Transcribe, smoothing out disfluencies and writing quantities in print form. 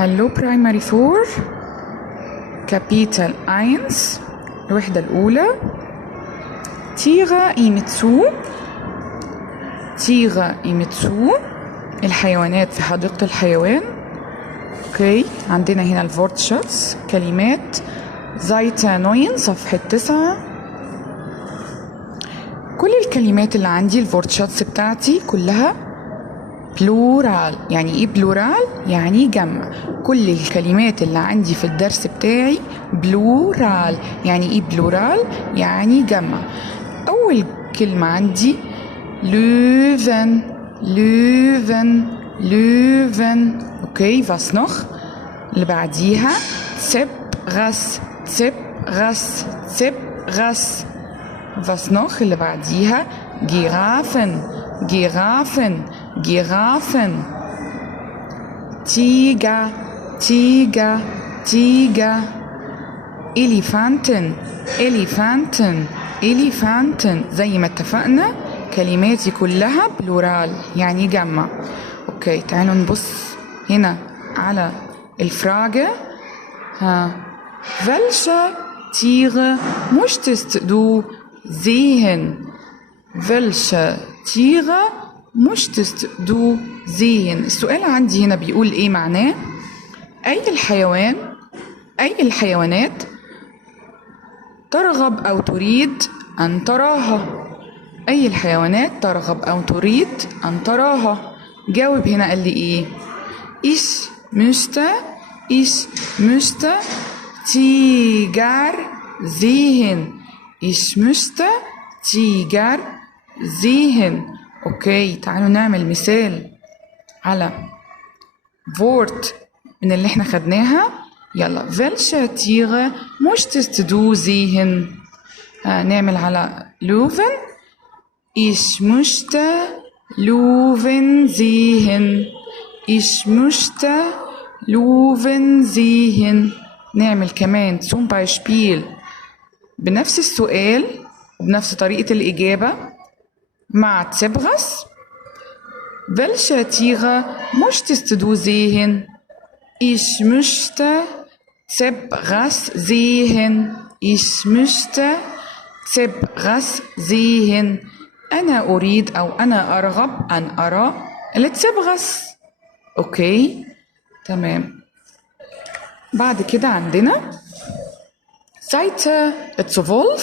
Hallo Primary 4 Kapitel 1 الوحدة الأولى Tiere im Zoo الحيوانات في حديقة الحيوان. اوكي، عندنا هنا الفورتشاتس كلمات Seite 9 صفحة 9. كل الكلمات اللي عندي الفورتشاتس بتاعتي كلها بلورال. يعني ايه بلورال؟ يعني جمع. كل الكلمات اللي عندي في الدرس بتاعي بلورال. يعني ايه بلورال؟ يعني جمع. اول كلمة عندي لوفن لوفن لوفن. اوكي، was noch؟ اللي بعديها زبرس زبرس زبرس. was noch؟ اللي بعديها جيرافن جيرافن جيرافن. تيجا تيجا تيجا. إليفانتن إليفانتن إليفانتن. زي ما اتفقنا كلماتي كلها بلورال يعني جمع. اوكي، تعالوا نبص هنا على الفراجة. welche Tiere möchtest du sehen? welche Tiere möchtest du sehen؟ السؤال عندي هنا بيقول ايه معناه؟ أي الحيوانات ترغب أو تريد أن تراها؟ أي الحيوانات ترغب أو تريد أن تراها؟ جاوب هنا، قال لي إيه؟ ich möchte Tiger sehen. ich möchte Tiger sehen. اوكي، تعالوا نعمل مثال على وورد من اللي احنا خدناها. يلا، welche Tiere möchtest du sehen؟ نعمل على Löwen. ich möchte Löwen sehen. ich möchte Löwen sehen. نعمل كمان zum Beispiel بنفس السؤال وبنفس طريقة الإجابة مع Zebras. welche Tiere möchtest du sehen؟ ich möchte Zebras sehen. ich möchte Zebras sehen. أنا أريد أو أنا أرغب أن أرى الزبرس. أوكي، تمام. بعد كده عندنا Seite 12